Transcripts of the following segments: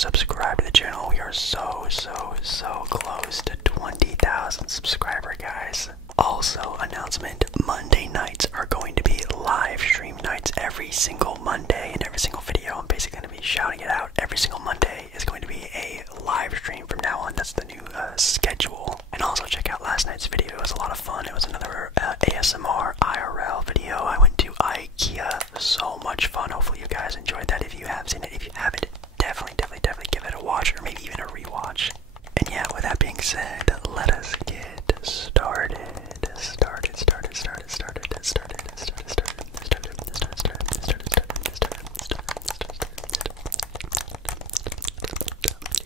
subscribe to the channel. We are so close to 20,000 subscriber guys. Also, announcement, Monday nights are going to be live stream nights every single Monday, and every single video I'm basically going to be shouting it out. Every single Monday is going to be a live stream from now on. That's the new schedule. And also check out last night's video. It was a lot of fun. It was another ASMR IRL video. I went to IKEA. So much fun. Hopefully you guys enjoyed that. If you have seen it, if you haven't, definitely give it a watch, or maybe even a rewatch. And yeah, with that being said, let us get started.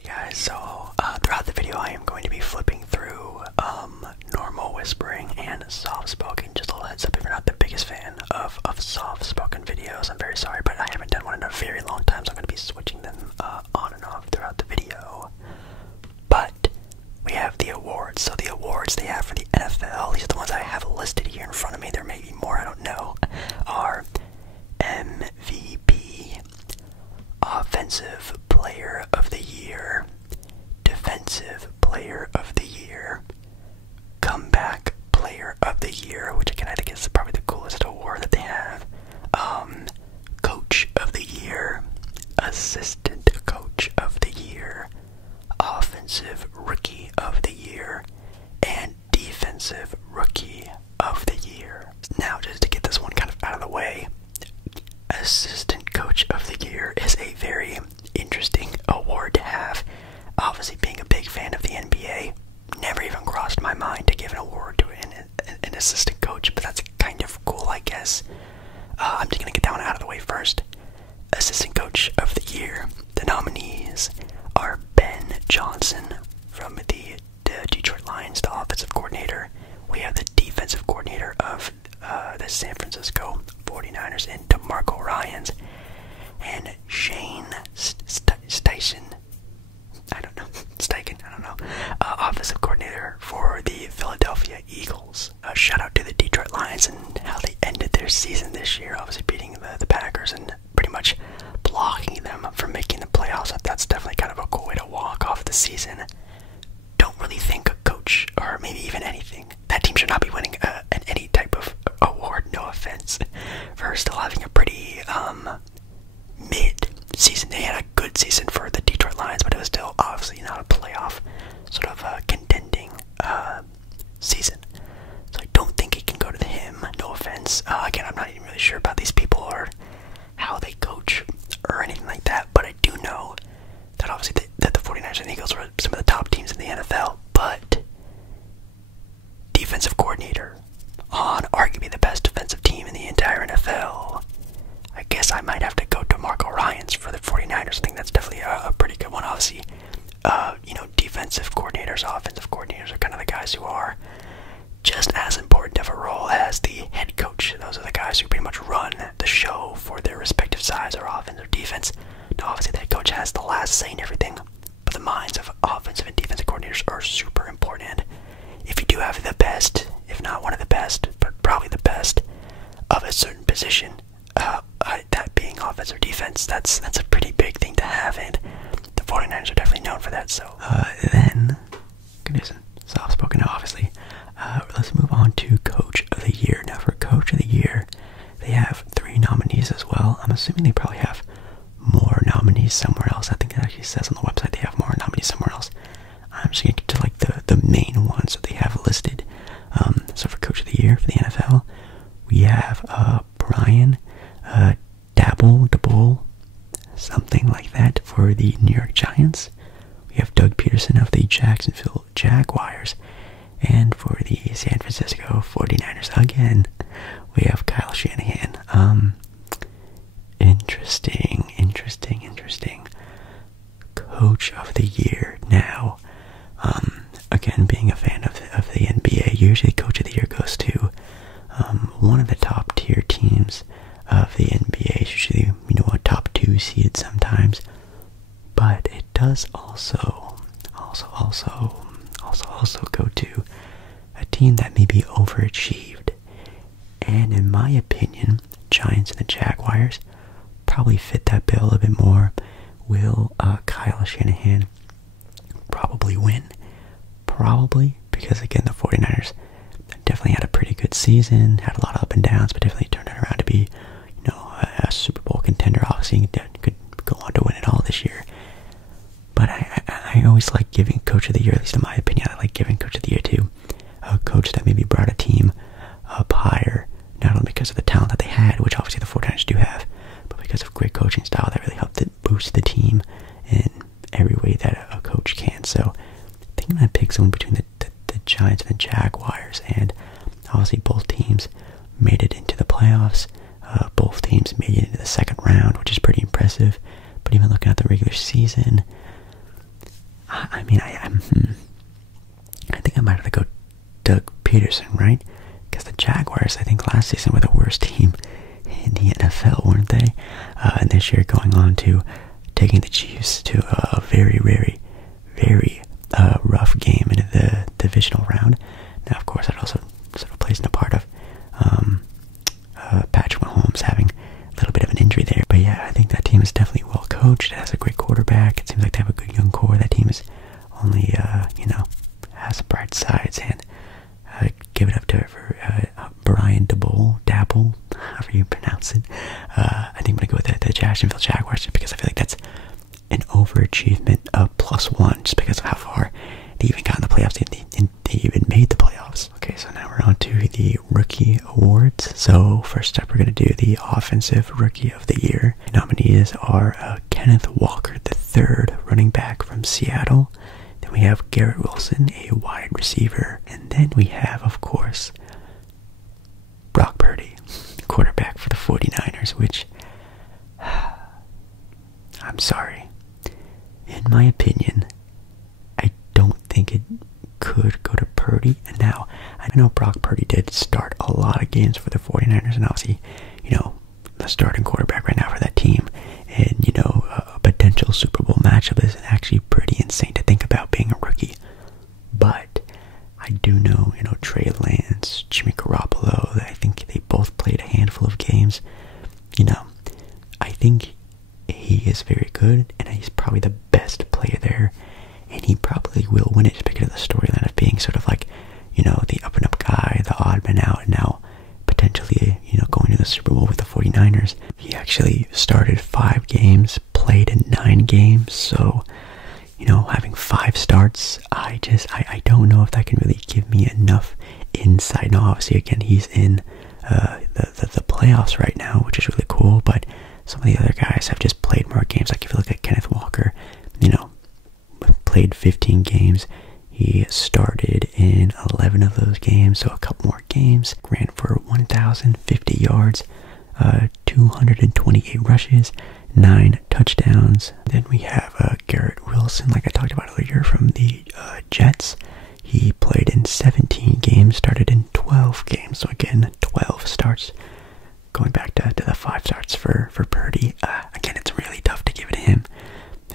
Guys, so throughout the video I am going to be flipping through normal whispering and soft-spoken. Just a little heads up if you're not the biggest fan of soft-spoken videos. I'm very sorry, but I haven't done one in a very long time, so I'm going to be switching them on and off throughout the video. But we have the awards. So the awards they have for the NFL, these are the ones I have listed here in front of me. There may be more, I don't know. Are MVP, Offensive Player of the Year, Defensive Player of the Year, Comeback Player of the Year, which again I think is probably the coolest award that they have, Coach of the Year, Assistant Coach of the Year, Offensive Rookie of the Year, and Defensive Rookie of the Year. Now, just to get this one kind of out of the way, Assistant Coach of the Year is a very interesting award to have. Obviously, being a big fan of the NBA, never even crossed my mind to give an award to an assistant coach, but that's kind of cool, I guess. I'm just going to get that one out of the way first. Assistant Coach of the Year, the nominees are Ben Johnson from the Detroit Lions, the offensive coordinator. We have the defensive coordinator of the San Francisco 49ers and DeMarco Ryans, and Shane Steichen, offensive coordinator for the Philadelphia Eagles. Shout out to the Detroit Lions and how they ended their season this year, obviously beating the Packers and pretty much blocking them from making the playoffs. That's definitely kind of a cool way to walk off the season. Don't really think a coach, or maybe even anything, that team should not be winning any type of award, no offense, for still having a pretty mid-season. They had a good season for the Detroit Lions, but it was still obviously not a playoff sort of contending season. So I don't think it can go to him, no offense. Again, I'm not even really sure about these people or how they coach or anything like that, but I do know that obviously that the 49ers and Eagles were some of the top teams in the NFL, but defensive coordinator on arguably the best defensive team in the entire NFL, I guess I might have to go to DeMarco Ryans for the 49ers. I think that's definitely a pretty good one. Obviously, defensive coordinators, offensive coordinators are kind of the guys who are just as important of a role as the head coach. Those are the guys who pretty much run the show for their respective sides, or offense or defense. Now, obviously, the head coach has the last say in everything, but the minds of offensive and defensive coordinators are super important. If you do have the best, if not one of the best, but probably the best of a certain position, that being offense or defense, that's a pretty big thing to have, and the 49ers are definitely known for that. So then, gonna do some soft-spoken now, obviously. Let's move on to Coach of the Year. Now, for Coach of the Year, they have 3 nominees as well. I'm assuming they probably have more nominees somewhere else. I think it actually says on the website they have more nominees somewhere else. I'm just gonna get to like the main ones that they have listed. So for Coach of the Year for the NFL, we have Brian Dabble, something like that, for the New York Giants. We have Doug Peterson of the Jacksonville Jaguars, and for the San Francisco 49ers again, we have Kyle Shanahan. Interesting. Coach of the Year. Now, again, being a fan of the NBA, usually Coach of the Year goes to one of the top tier teams of the NBA. It's usually, a top 2 seed sometimes, but it does also go to a team that maybe overachieved. And in my opinion, Giants and the Jaguars probably fit that bill a bit more. Will Kyle Kyle Shanahan probably win. Probably, because again, the 49ers definitely had a pretty good season, had a lot of up and downs, but definitely turned it around to be, a Super Bowl contender. Obviously, could go on to win it all this year. But I always like giving Coach of the Year, at least in my opinion, I like giving Coach of the Year to a coach that maybe brought a team up higher, not only because of the talent that they had, which obviously the 49ers do have, but because of great coaching style that really helped it boost the team in every way that a coach can. So I think I'm going to pick someone between the Giants and the Jaguars, and obviously both teams made it into the playoffs. Both teams made it into the second round, which is pretty impressive. But even looking at the regular season, I think I might have to go Doug Peterson, right? Because the Jaguars, I think last season were the worst team in the NFL, weren't they? And this year going on to taking the Chiefs to a very, very, very rough game into the divisional round. Now, of course, that also sort of plays in a part of Patrick Mahomes having a little bit of an injury there. But yeah, I think that team is definitely well coached. It has a great quarterback. It seems like they have a good young core. That team is only, has bright sides. And give it up to Brian Dabble, however you pronounce it. I think I'm going to go with the Jacksonville Jaguars just because I feel like that's an overachievement of +1 just because of how far they even got in the playoffs. They even made the playoffs. Okay, so now we're on to the rookie awards. So first up, we're going to do the offensive rookie of the year. Nominees are Kenneth Walker III, running back from Seattle. Then we have Garrett Wilson, a wide receiver. And then we have, of course, Brock Purdy, quarterback for the 49ers, which, I'm sorry, in my opinion, I don't think it could go to Purdy. And now, I know Brock Purdy did start a lot of games for the 49ers, and obviously, the starting quarterback right now for that team, and, a potential Super Bowl matchup is actually pretty insane to think about being a rookie. But I do know, Trey Lance, Jimmy Garoppolo, I think they both played a handful of games. I think he is very good, and he's probably the best player there, and he probably will win it just because of the storyline of being sort of like, the up-and-up guy, the odd man out, and now potentially, going to the Super Bowl with the 49ers. He actually started 5 games, played in 9 games, so, having 5 starts, I don't know if that can really give me enough insight. Now, obviously, again, he's in the playoffs right now, which is really cool, but some of the other guys have just played more games. Like if you look at Kenneth Walker, played 15 games. He started in 11 of those games, so a couple more games. Ran for 1,050 yards, 228 rushes, 9 touchdowns. Then we have Garrett Wilson, like I talked about earlier, from the Jets. He played in 17 games, started in 12 games, so again, 12 starts. Going back to the 5 starts for Purdy. Again, it's really tough to give it to him.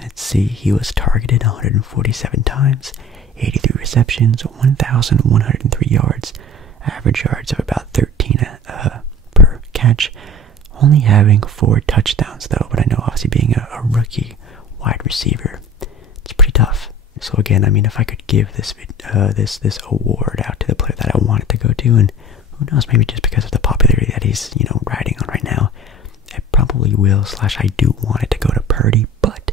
Let's see, he was targeted 147 times, 83 receptions, 1,103 yards, average yards of about 13 per catch, only having 4 touchdowns though. But I know obviously being a rookie wide receiver, it's pretty tough. So again, if I could give this award out to the player that I want it to go to, and who knows, maybe just because of the popularity that he's riding on right now, I probably will / I do want it to go to Purdy. But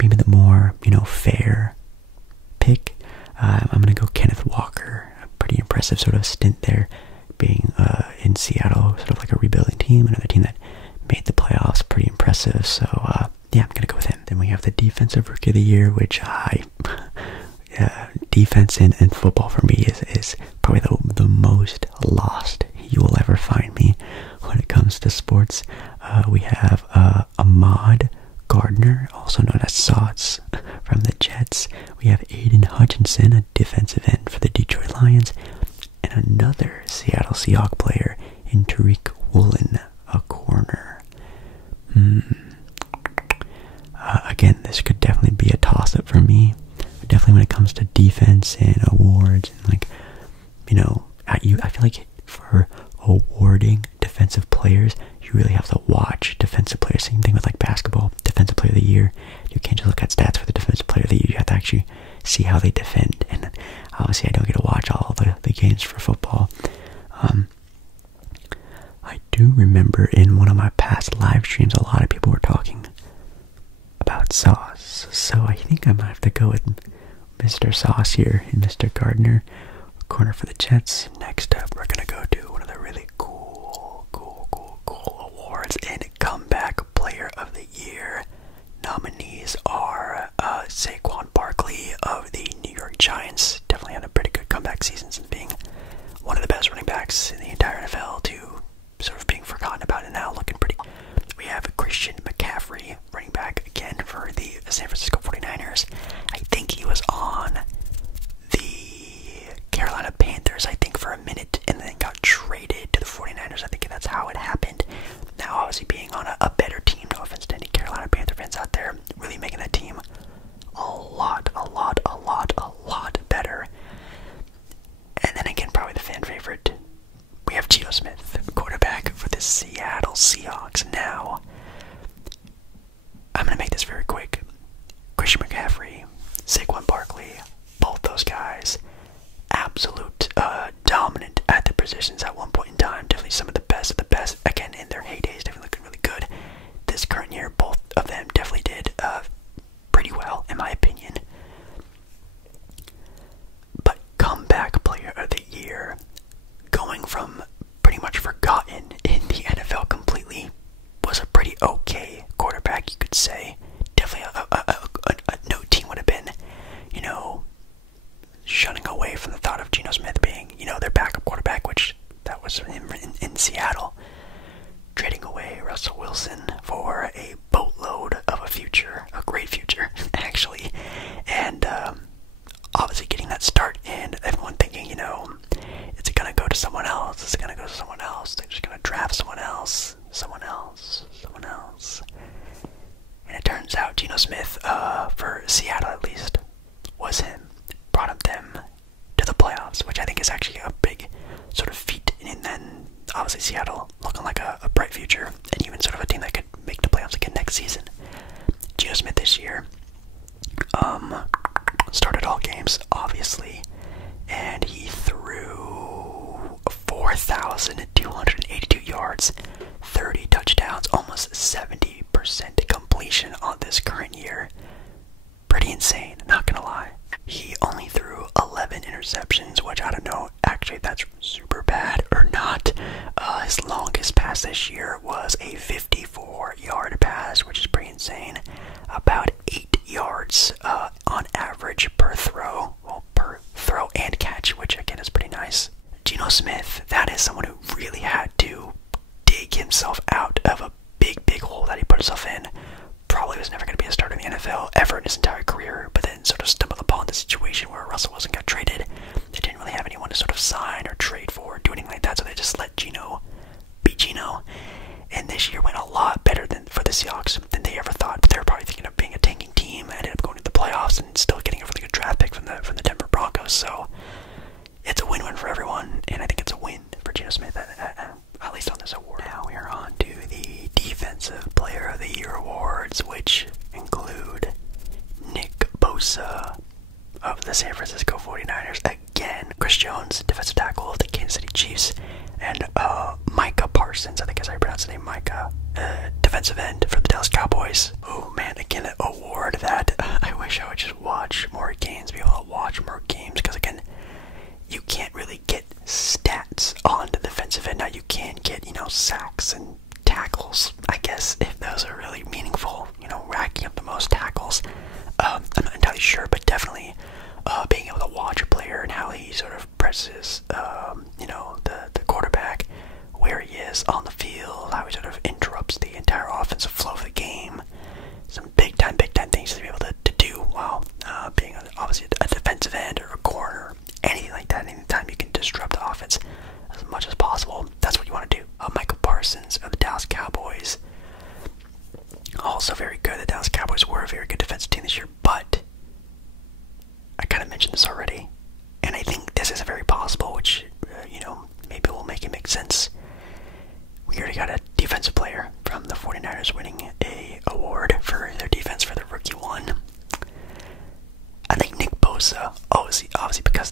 maybe the more fair pick, I'm gonna go Kenneth Walker. A pretty impressive sort of stint there, being in Seattle, sort of like a rebuilding team, another team that made the playoffs. Pretty impressive. So yeah, I'm gonna go with him. Then we have the defensive rookie of the year, which defense in football for me is probably the most lost you will ever find me when it comes to sports. We have Ahmad Gardner, also known as Sauce, from the Jets. We have Aiden Hutchinson, a defensive end for the Detroit Lions, and another Seattle Seahawks player in Tariq Woolen, a corner. Again, this could definitely be a toss-up for me. Definitely when it comes to defense and awards, and I feel like for awarding defensive players, you really have to watch defensive players. Same thing with like basketball, defensive player of the year. You can't just look at stats for the defensive player of the year. You have to actually see how they defend. And obviously I don't get to watch all the games for football. I do remember in one of my past live streams, a lot of people were talking about Sauce. So I think I might have to go with Mr. Sauce here and Mr. Gardner. Corner for the Jets. Next up, we're gonna go to one of the really cool awards, and Comeback Player of the Year. Nominees are Saquon Barkley of the New York Giants. Definitely had a pretty good comeback season since being one of the best running backs in the entire NFL to sort of being forgotten about and now looking pretty. We have Christian McCaffrey, running back again for the San Francisco 49ers. I think he was on the Carolina Panthers, I think, for a minute and then got traded to the 49ers. I think that's how it happened. Now, obviously, being on a better team, no offense to any Carolina Panther fans out there, really making that team a lot better. And then again, probably the fan favorite, we have Geno Smith, quarterback for the Seattle Seahawks. Now, I'm going to make this very quick. Christian McCaffrey, Saquon Barkley, both those guys, absolute dominant at the positions at one point in time. Definitely some of the best of the best. Again, in their heydays, definitely looking really good. This current year, both of them definitely did pretty well, in my opinion. But Comeback Player of the Year, going from pretty much forgotten in the NFL completely, was a pretty okay quarterback, you could say. Definitely no team would have been, shunning away from the thought of Geno Smith being, their backup quarterback, which that was him in Seattle. Trading away Russell Wilson for a boatload of a future, a great future, actually. And obviously getting that start and everyone thinking, it's going to go to someone else, it's going to go to someone else, they're just going to draft someone else. And it turns out Geno Smith, for Seattle at least, was him. Brought them to the playoffs, which I think is actually a big sort of feat. And then obviously Seattle looking like a bright future, and even sort of a team that could make the playoffs again next season. Geno Smith this year started all games, obviously, and he threw 4,282 yards, 30 touchdowns, almost 70% completion on this current year. Pretty insane, not gonna lie. He only threw 11 interceptions, which I don't know actually if that's super bad or not. His longest pass this year was a 54-yard pass, which is pretty insane. About 8 yards on average per throw. Well, per throw and catch, which again is pretty nice. Geno Smith, that is someone who really had to dig himself out of a big hole that he put himself in. Probably was never going to be a starter in the NFL ever in his entire career, but then sort of stumbled upon the situation where Russell Wilson got traded. They didn't really have anyone to sort of sign or trade for or do anything like that, so they just let Geno be Geno. And this year went a lot better for the Seahawks than they ever thought. But they were probably thinking of being a tanking team. Ended up going to the playoffs and still getting a really good draft pick from the Denver Broncos. So it's a win-win for everyone, and I think it's a win for Geno Smith, at least on this award. Now we are on to the Defensive Player of the Year awards, which include Nick Bosa of the San Francisco 49ers again, Chris Jones, defensive tackle of the Kansas City Chiefs, and Micah Parsons, I think is how you pronounce the name, Micah, defensive end for the Dallas Cowboys. Oh man, again, an award that I wish I would just watch more games, be able to watch more games, because again, you can't really get stats on the defensive end. Now you can get, sacks and tackles, I guess, if those are really meaningful, racking up the most tackles. I'm not entirely sure, but definitely being able to watch a player and how he sort of presses, the quarterback, where he is on the field, how he sort of interrupts the entire offensive flow of the game. Some big time things to be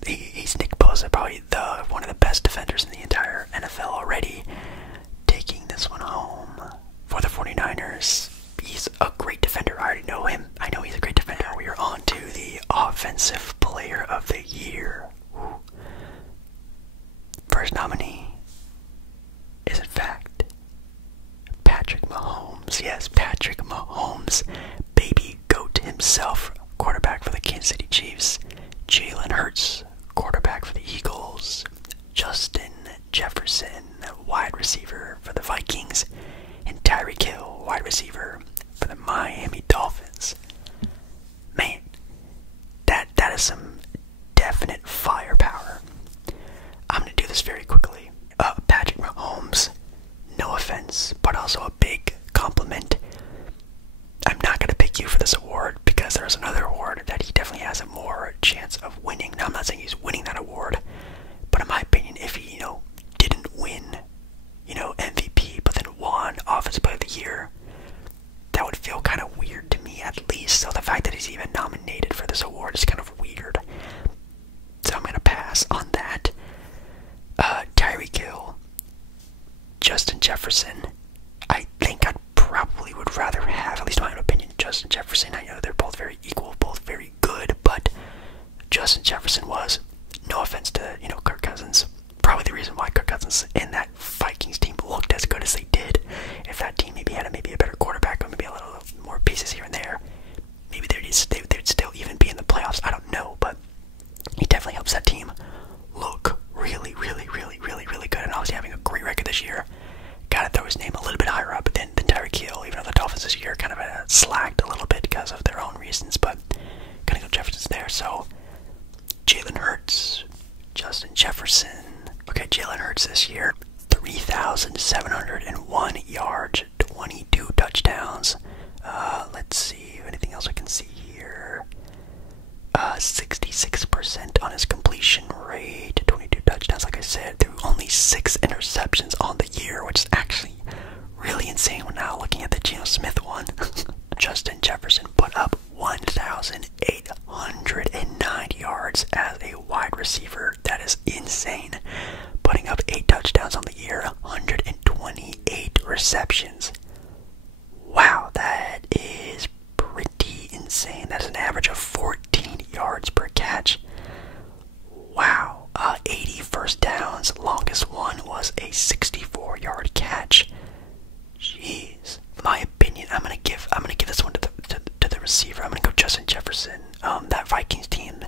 he's Nick Bosa, probably one of the best defenders in the entire NFL already, taking this one home for the 49ers. He's a great defender. I already know him. I know he's a great defender. We are on to the Offensive Player of the Year. Woo. First nominee is in fact Patrick Mahomes. Yes, Patrick Mahomes, baby goat himself, quarterback for the Kansas City Chiefs. Jalen Hurts, quarterback for the Eagles. Justin Jefferson, wide receiver for the Vikings. And Tyreek Hill, wide receiver for the Miami Dolphins. Man, that is some definite firepower. I'm going to do this very quickly. Patrick Mahomes, no offense, but also a big compliment. I'm not going to pick you for this award because there's another award that he definitely has a more chance of winning. Now, I'm not saying he's winning that award, but in my opinion, if he, didn't win, MVP, but then won Offensive Player of the Year, that would feel kind of weird to me, at least. So the fact that he's even nominated for this award is kind of weird. So I'm going to pass on that. Tyreek Hill, Justin Jefferson. I think I probably would rather have, at least in my own opinion, Justin Jefferson. I know they're both very equal, both very good, but Justin Jefferson was, no offense to, Kirk Cousins, probably the reason why Kirk Cousins and that Vikings team looked as good as they did. If that team maybe had a better quarterback or maybe a little more pieces here and there, maybe they'd still even be in the playoffs. I don't know, but he definitely helps that team look really, really, really, really, really good. And obviously having a great record this year, gotta throw his name a little bit higher up than Tyreek Hill, even though the Dolphins this year kind of slacked a little bit because of their own reasons, but gonna go Jefferson's there. So Jalen Hurts, Justin Jefferson. Okay, Jalen Hurts this year, 3,701 yards, 22 touchdowns. Let's see, anything else I can see here. 66% on his completion rate, 22 touchdowns, like I said, through only 6 interceptions on the year, which is actually really insane when now looking at the Geno Smith one. Justin Jefferson put up 1,809 yards as a wide receiver. That is insane. Putting up 8 touchdowns on the year, 128 receptions. Wow, that is pretty insane. That's an average of 14 yards per catch. Wow, 80 first downs. Longest one was a 64-yard catch. Jeez. My opinion, I'm gonna give this one to the receiver. I'm gonna go Justin Jefferson. That Vikings team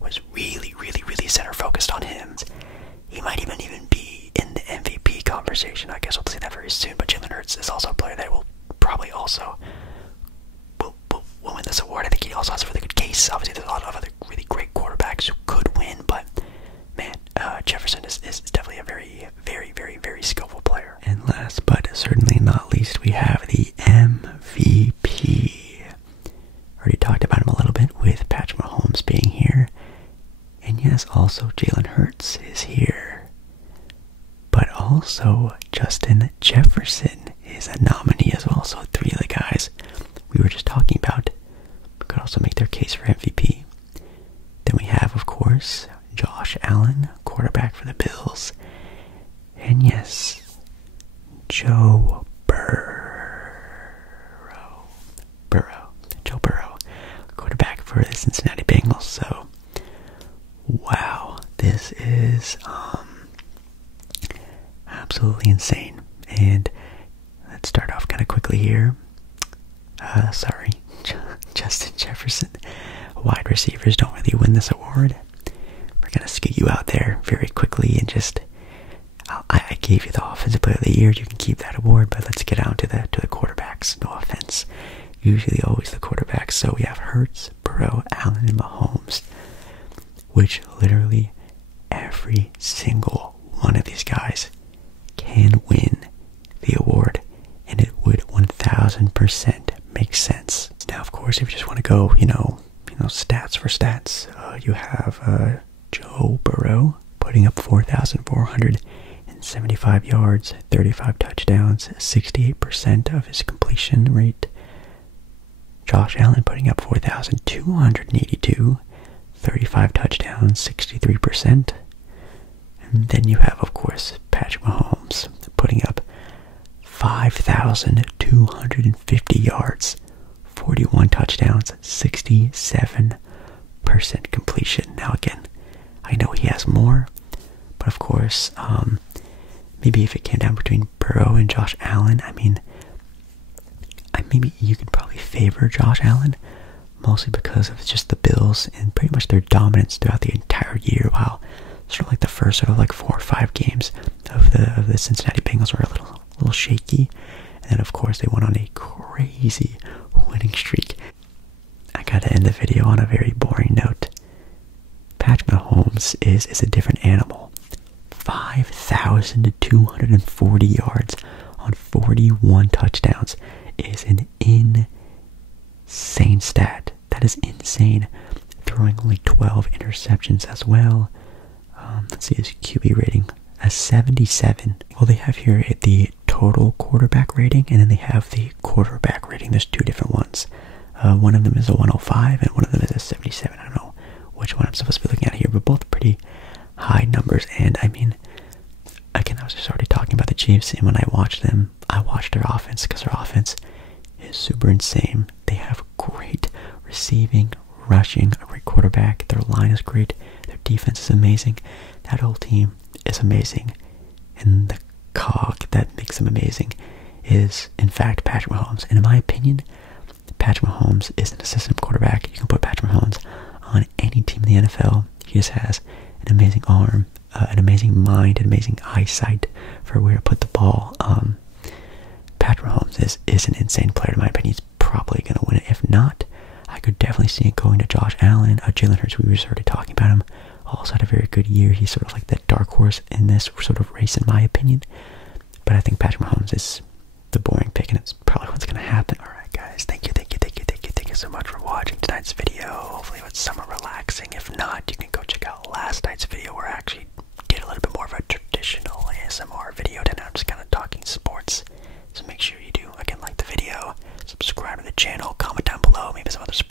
was really, really, really center focused on him. He might even be in the MVP conversation. I guess we'll see that very soon. But Jalen Hurts is also a player that will probably also will win this award. I think he also has a really good case. Obviously, there's a lot of other really great quarterbacks who could win, but man, Jefferson is definitely a very, very, very, very skillful player. And last but certainly not least, we have the MVP. Already talked about him a little bit with Patrick Mahomes being here. And yes, also Jalen Hurts is here. But also Justin Jefferson is a nominee as well. So 3 of the guys we were just talking about could also make their case for MVP. Then we have, of course, Josh Allen, quarterback for the Bills. And yes, Joe Burrow, quarterback for the Cincinnati Bengals. So, wow, this is absolutely insane. And let's start off kind of quickly here. Justin Jefferson. Wide receivers don't really win this award. We're gonna ski you out there very quickly and just. I gave you the Offensive Player of the Year. You can keep that award, but let's get out to the quarterbacks. No offense. Usually, always the quarterbacks. So we have Hurts, Burrow, Allen, and Mahomes, which literally every single one of these guys can win the award, and it would 1,000% make sense. Now, of course, if you just want to go, stats for stats, you have Joe Burrow putting up 4,475 yards, 35 touchdowns, 68% of his completion rate. Josh Allen putting up 4,282, 35 touchdowns, 63%. And then you have, of course, Patrick Mahomes putting up 5,250 yards, 41 touchdowns, 67% completion. Now again, I know he has more, but of course, maybe if it came down between Burrow and Josh Allen, maybe you could probably favor Josh Allen, mostly because of just the Bills and pretty much their dominance throughout the entire year. While sort of like the first 4 or 5 games of the Cincinnati Bengals were a little shaky, and then of course they went on a crazy winning streak. I gotta end the video on a very boring note. Patrick Mahomes is a different animal. 5,240 yards on 41 touchdowns is an insane stat. That is insane. Throwing only 12 interceptions as well. Let's see his QB rating. A 77. Well, they have here the total quarterback rating, and then they have the quarterback rating. There's 2 different ones. One of them is a 105, and one of them is a 77. I don't know which one I'm supposed to be looking at here, but both pretty high numbers. And again, I was just already talking about the Chiefs, and when I watched them, I watched their offense, because their offense is super insane. They have great receiving, rushing, a great quarterback. Their line is great. Their defense is amazing. That whole team is amazing. And the cog that makes them amazing is, in fact, Patrick Mahomes. And in my opinion, Patrick Mahomes is an assistant quarterback. You can put Patrick Mahomes on any team in the NFL. He just has an amazing arm, an amazing mind, an amazing eyesight for where to put the ball. Patrick Mahomes is an insane player. In my opinion, he's probably going to win it. If not, I could definitely see it going to Josh Allen. Jalen Hurts, we were already talking about him, also had a very good year. He's sort of like that dark horse in this sort of race, in my opinion. But I think Patrick Mahomes is the boring pick, and it's probably what's going to happen. Alright guys, thank you so much for watching tonight's video. Hopefully it was somewhat relaxing. If not, you can go check out last night's video where I actually did a little bit more of a traditional ASMR video, and I'm just kind of talking sports. So make sure you do, again, like the video, subscribe to the channel, comment down below, maybe some other sports